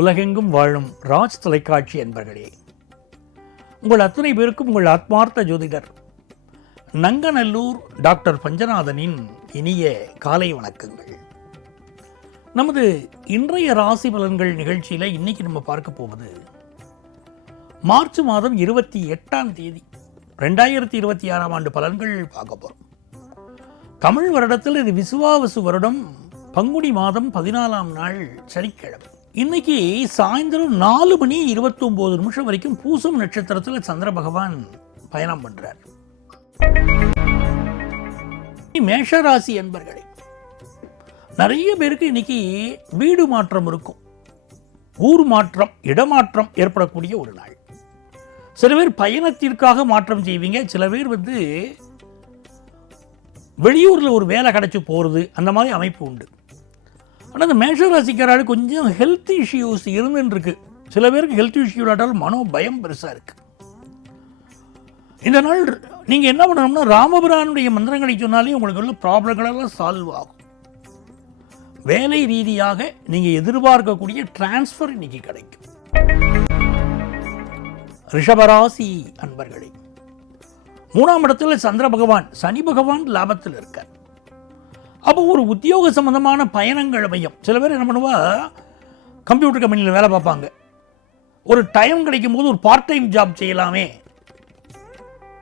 உலகெங்கும் வாழும் ராஜ் தொலைக்காட்சி அன்பர்களே, உங்கள் அத்தனை பேருக்கும் உங்கள் ஆத்மார்த்த ஜோதிடர் நங்கநல்லூர் டாக்டர் பஞ்சநாதனின் இனிய காலை வணக்கங்கள். நமது இன்றைய ராசி பலன்கள் நிகழ்ச்சியில் இன்னைக்கு நம்ம பார்க்க போவது மார்ச் மாதம் 28 2026 ஆண்டு பலன்கள் பார்க்க போகிறோம். தமிழ் வருடத்தில் இது விசுவாவசு வருடம், பங்குனி மாதம் 14ஆம் நாள் சனிக்கிழமை. இன்னைக்கு சாயந்தரம் 4:29 வரைக்கும் பூசம் நட்சத்திரத்தில் சந்திர பகவான் பயணம் பண்றார். மேஷராசி என்பர்களே, நிறைய பேருக்கு இன்னைக்கு வீடு மாற்றம் இருக்கும், ஊர் மாற்றம், இடமாற்றம் ஏற்படக்கூடிய ஒரு நாள். சில பேர் பயணத்திற்காக மாற்றம் செய்வீங்க, சில பேர் வெளியூர்ல ஒரு வேலை கிடைச்சி போறது, அந்த மாதிரி அமைப்பு உண்டு. ஆனால் இந்த மேஷராசிக்காரால் கொஞ்சம் ஹெல்த் இஷ்யூஸ் இருந்துருக்கு. சில பேருக்கு ஹெல்த் இஷ்யூ இல்லாட்டாலும் மனோ பயம் பெருசாக இருக்கு. இந்த நாள் நீங்கள் என்ன பண்ணணும்னா, ராமபிரானுடைய மந்திரங்களை சொன்னாலே உங்களுக்கு உள்ள ப்ராப்ளங்களெல்லாம் சால்வ் ஆகும். வேலை ரீதியாக நீங்கள் எதிர்பார்க்கக்கூடிய டிரான்ஸ்ஃபர் இன்னைக்கு கிடைக்கும். ரிஷபராசி அன்பர்களே, 3ஆம் இடத்துல சந்திர பகவான், சனி பகவான் லாபத்தில் இருக்கார். அப்போ ஒரு உத்தியோக சம்பந்தமான பயணங்கள் அமையும். சில பேர் என்ன பண்ணுவா, கம்ப்யூட்டர் கம்பெனியில் வேலை பார்ப்பாங்க, ஒரு டைம் கிடைக்கும் போது ஒரு பார்ட் டைம் ஜாப் செய்யலாமே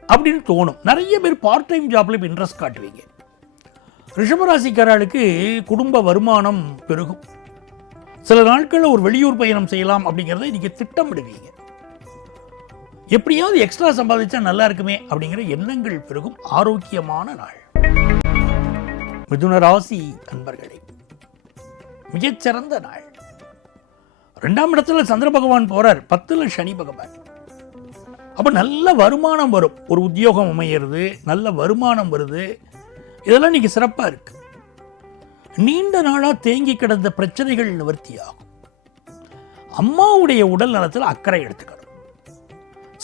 அப்படின்னு தோணும். நிறைய பேர் பார்ட் டைம் ஜாப்ல இப்போ இன்ட்ரெஸ்ட் காட்டுவீங்க. ரிஷபராசிக்காரர்களுக்கு குடும்ப வருமானம் பெருகும். சில நாட்களில் ஒரு வெளியூர் பயணம் செய்யலாம் அப்படிங்கிறத இன்னைக்கு திட்டமிடுவீங்க. எப்படியாவது எக்ஸ்ட்ரா சம்பாதிச்சா நல்லா இருக்குமே அப்படிங்கிற எண்ணங்கள் பெருகும். ஆரோக்கியமான நாள். மிதுன ராசி அன்பர்களே, மிகச்சிறந்த நாள். 2ஆம் இடத்துல சந்திர பகவான் போறார், 10ல் சனி பகவான். அப்ப நல்ல வருமானம் வரும், ஒரு உத்தியோகம் அமையிறது, நல்ல வருமானம் வருது, இதெல்லாம் இன்னைக்கு சிறப்பா இருக்கு. நீண்ட நாளா தேங்கி கிடந்த பிரச்சனைகள் நிவர்த்தியாகும். அம்மாவுடைய உடல் நலத்தில் அக்கறை எடுத்துக்கணும்.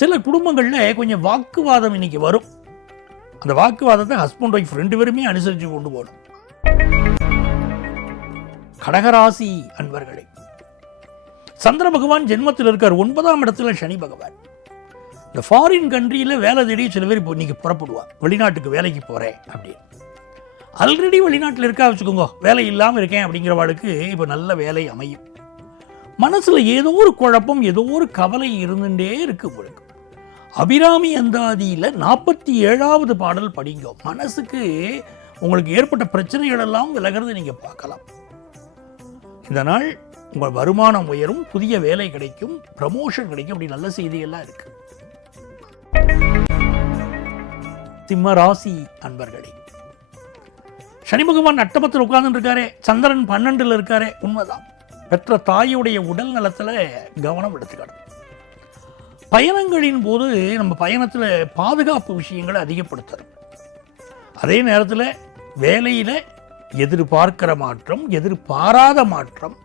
சில குடும்பங்கள்ல கொஞ்சம் வாக்குவாதம் இன்னைக்கு வரும். அந்த வாக்குவாதத்தை ஹஸ்பண்ட் ஒய்ஃப் 2 பேருமே அனுசரித்து கொண்டு போகணும். கடகராசி அன்பர்களே, சந்திர பகவான் ஜென்மத்தில் இருக்கார், 9ஆம் இடத்துல சனி பகவான். இந்த ஃபாரின் கண்ட்ரியில் வேலை தேடி சில பேர் இப்போ இன்னைக்கு புறப்படுவார், வெளிநாட்டுக்கு வேலைக்கு போகிறேன் அப்படின்னு. ஆல்ரெடி வெளிநாட்டில் இருக்கா வச்சுக்கோங்க, வேலை இல்லாமல் இருக்கேன் அப்படிங்கிறவாளுக்கு இப்போ நல்ல வேலை அமையும். மனசில் ஏதோ ஒரு குழப்பம், ஏதோ ஒரு கவலை இருந்துட்டே இருக்கு உங்களுக்கு. அபிராமி அந்தாதியில் 47வது பாடல் படிங்க. மனசுக்கு உங்களுக்கு ஏற்பட்ட பிரச்சனைகள் எல்லாம் விலகிறது நீங்க பார்க்கலாம். இந்த நாள் உங்கள் வருமானம் உயரும், புதிய வேலை கிடைக்கும், ப்ரமோஷன் கிடைக்கும், அப்படி நல்ல செய்தியெல்லாம் இருக்கு. சிம்ம ராசி அன்பர்களே, சனி பகவான் அட்டமத்தில் உட்கார்ந்து இருக்காரே, சந்திரன் 12ல் இருக்காரே, உண்மைதான். பெற்ற தாயுடைய உடல் நலத்தில் கவனம் எடுத்துக்கணும். பயணங்களின் போது நம்ம பயணத்தில் பாதுகாப்பு விஷயங்களை அதிகப்படுத்துறோம். அதே நேரத்தில் வேலையில் எதிர்பார்க்கிற மாற்றம், எதிர்பாராத மாற்றம்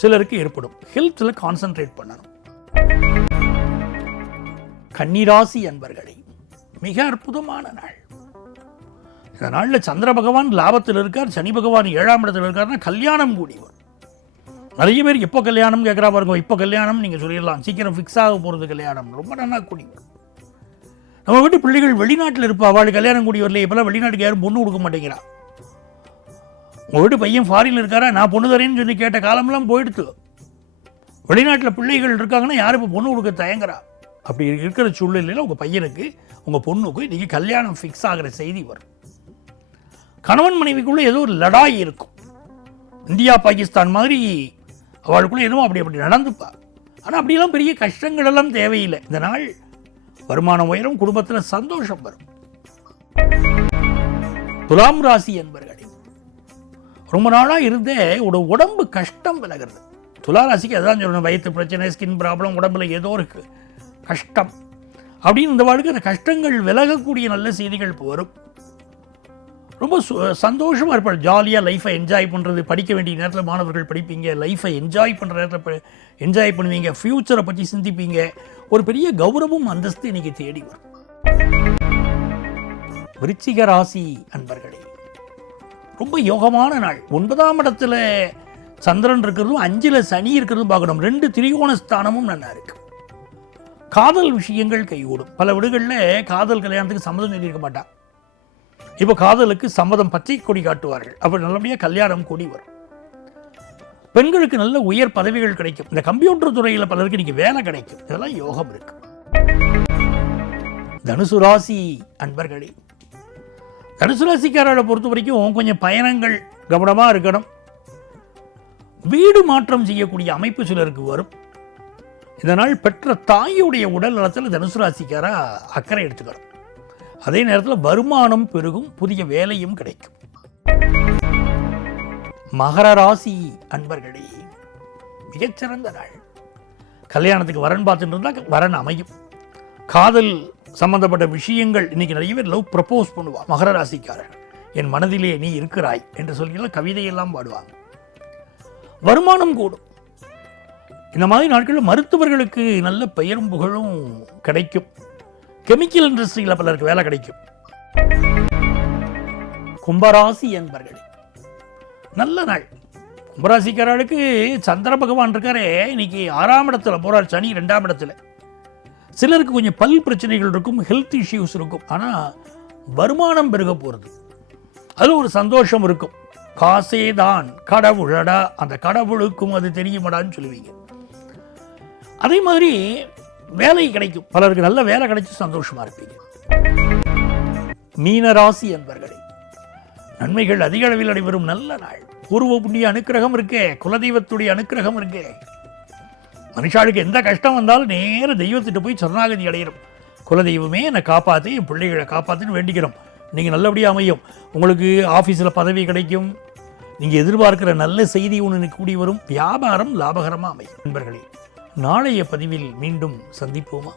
சிலருக்கு ஏற்படும். ஹெல்த்தில் கான்சென்ட்ரேட் பண்ணணும். கன்னிராசி அன்பர்களே, மிக அற்புதமான நாள். இந்த நாளில் சந்திர பகவான் லாபத்தில் இருக்கார், சனி பகவான் 7ஆம் இடத்தில் இருக்காருன்னா கல்யாணம் கூடி வரும். நிறைய பேர் எப்போ கல்யாணம் கேட்குறா பாருங்க. இப்போ கல்யாணம் நீங்கள் சொல்லிடலாம், சீக்கிரம் ஃபிக்ஸ் ஆக போகிறது கல்யாணம், ரொம்ப நல்லா கூடி. நம்ம வீட்டு பிள்ளைகள் வெளிநாட்டில் இருப்பா, அவளுக்கு கல்யாணம் கூடி வரல. இப்போலாம் வெளிநாட்டுக்கு யாரும் பொண்ணு கொடுக்க மாட்டேங்கிறா. உங்கள் வீட்டு பையன் ஃபாரினில் இருக்காரா, நான் பொண்ணு தரேன்னு சொல்லி கேட்ட காலம்லாம் போயிடுத்து. வெளிநாட்டில் பிள்ளைகள் இருக்காங்கன்னா யாரும் இப்போ பொண்ணு கொடுக்க தயங்குறா. அப்படி இருக்கிற சூழ்நிலையில் உங்கள் பையனுக்கு, உங்கள் பொண்ணுக்கு இன்றைக்கி கல்யாணம் ஃபிக்ஸ் ஆகிற செய்தி வரும். கணவன் மனைவிக்குள்ளே ஏதோ ஒரு லடாய் இருக்கும். இந்தியா பாகிஸ்தான் மாதிரி அவளுக்குள்ள எதுவும் அப்படி நடந்துப்பா. ஆனால் அப்படியெல்லாம் பெரிய கஷ்டங்கள் எல்லாம் தேவையில்லை. இந்த நாள் வருமானம் உயரும், குடும்பத்தில் சந்தோஷம் வரும். துலாம் ராசி என்பர்களே, ரொம்ப நாளாக இருந்தே உடம்பு கஷ்டம் விலகிறது. துலா ராசிக்கு அதான் சொல்லணும், வயிற்று பிரச்சனை, ஸ்கின் ப்ராப்ளம், உடம்புல ஏதோ இருக்கு கஷ்டம் அப்படின்னு இந்த வாழ்க்கை அந்த கஷ்டங்கள் விலகக்கூடிய நல்ல செய்திகள் இப்போ வரும். ரொம்ப சந்தோஷமாக இருப்பாள், ஜாலியாக லைஃப்பை என்ஜாய் பண்ணுறது. படிக்க வேண்டிய நேரத்தில் மாணவர்கள் படிப்பீங்க, லைஃப்பை என்ஜாய் பண்ணுற நேரத்தில் என்ஜாய் பண்ணுவீங்க, ஃப்யூச்சரை பற்றி சிந்திப்பீங்க. ஒரு பெரிய கௌரவம், அந்தஸ்து இன்னைக்கு தேடி வரும். விருச்சிக ராசி அன்பர்களே, ரொம்ப யோகமான நாள். 9ஆம் இடத்துல சந்திரன் இருக்கிறதும் 5ல் சனி இருக்கிறதும் பார்க்கணும். 2 திரிகோண ஸ்தானமும் நல்லா இருக்கு. காதல் விஷயங்கள் கைகூடும். பல வீடுகளில் காதல் கல்யாணத்துக்கு சம்மதம் சொல்லியிருக்க மாட்டான். இப்போ காதலுக்கு சம்மதம் பச்சை கொடி காட்டுவார்கள். அப்போ நல்லபடியாக கல்யாணம் கூடி வரும். பெண்களுக்கு நல்ல உயர் பதவிகள் கிடைக்கும். இந்த கம்ப்யூட்டர் துறையில் பலருக்கு இன்னைக்கு வேலை கிடைக்கும். இதெல்லாம் யோகம் இருக்கு. தனுசு ராசி அன்பர்களே, தனுசு ராசிக்காரர்களை பொறுத்த வரைக்கும் கொஞ்சம் பயணங்கள் கவனமாக இருக்கணும். வீடு மாற்றம் செய்யக்கூடிய அமைப்பு சிலருக்கு வரும். இதனால் பெற்ற தாயுடைய உடல் நலத்தில் தனுசு ராசிக்காரா அக்கறை எடுத்துக்கணும். அதே நேரத்தில் வருமானம் பெருகும், புதிய வேலையும் கிடைக்கும். மகர ராசி அன்பர்களே, மிகச்சிறந்த நாள். கல்யாணத்துக்கு வரன் பார்த்துட்டு இருந்தால் வரன் அமையும். காதல் சம்பந்தப்பட்ட விஷயங்கள் இன்னைக்கு நிறைய பேர் லவ் ப்ரப்போஸ் பண்ணுவாங்க. மகர ராசிக்காரர்கள் என் மனதிலே நீ இருக்கிறாய் என்று சொல்லி கவிதையெல்லாம் பாடுவாங்க. வருமானம் கூடும். இந்த மாதிரி நாட்களில் மருத்துவர்களுக்கு நல்ல பெயரும் புகழும் கிடைக்கும். கெமிக்கல் இண்டஸ்ட்ரியில் பலருக்கு வேலை கிடைக்கும். கும்பராசி என்பர்களே, நல்ல நாள். கும்பராசிக்காரர்களுக்கு சந்திர பகவான் இருக்காரே, இன்னைக்கு 6ஆம் இடத்துல போறார், சனி 2ஆம் இடத்துல. சிலருக்கு கொஞ்சம் பல் பிரச்சனைகள் இருக்கும், ஹெல்த் இஷ்யூஸ் இருக்கும். ஆனால் வருமானம் பெருக போகிறது. அது ஒரு சந்தோஷம் இருக்கும். காசே தான் கடவுளடா, அந்த கடவுளுக்கும் அது தெரியுமடான்னு சொல்லுவீங்க. அதே மாதிரி வேலை கிடைக்கும். பலருக்கு நல்ல வேலை கிடைச்சி சந்தோஷமா இருப்பீங்க. மீனராசி என்பர்களே, நன்மைகள் அதிக அளவில் நடைபெறும் நல்ல நாள். பூர்வ புண்ணிய அனுக்கிரகம் இருக்கே, குலதெய்வத்துடைய அனுக்கிரகம் இருக்கே. மனுஷாளுக்கு எந்த கஷ்டம் வந்தாலும் நேர தெய்வத்திட்ட போய் சரணாகதி அடையிறோம். குலதெய்வமே என்னை காப்பாற்றி என் பிள்ளைகளை காப்பாற்றுன்னு வேண்டிக்கிறோம். நீங்கள் நல்லபடியாக அமையும். உங்களுக்கு ஆஃபீஸில் பதவி கிடைக்கும். நீங்கள் எதிர்பார்க்கிற நல்ல செய்தி ஒன்று கூடி வரும். வியாபாரம் லாபகரமாக அமையும். நண்பர்களே, நாளைய பதிவில் மீண்டும் சந்திப்போமா?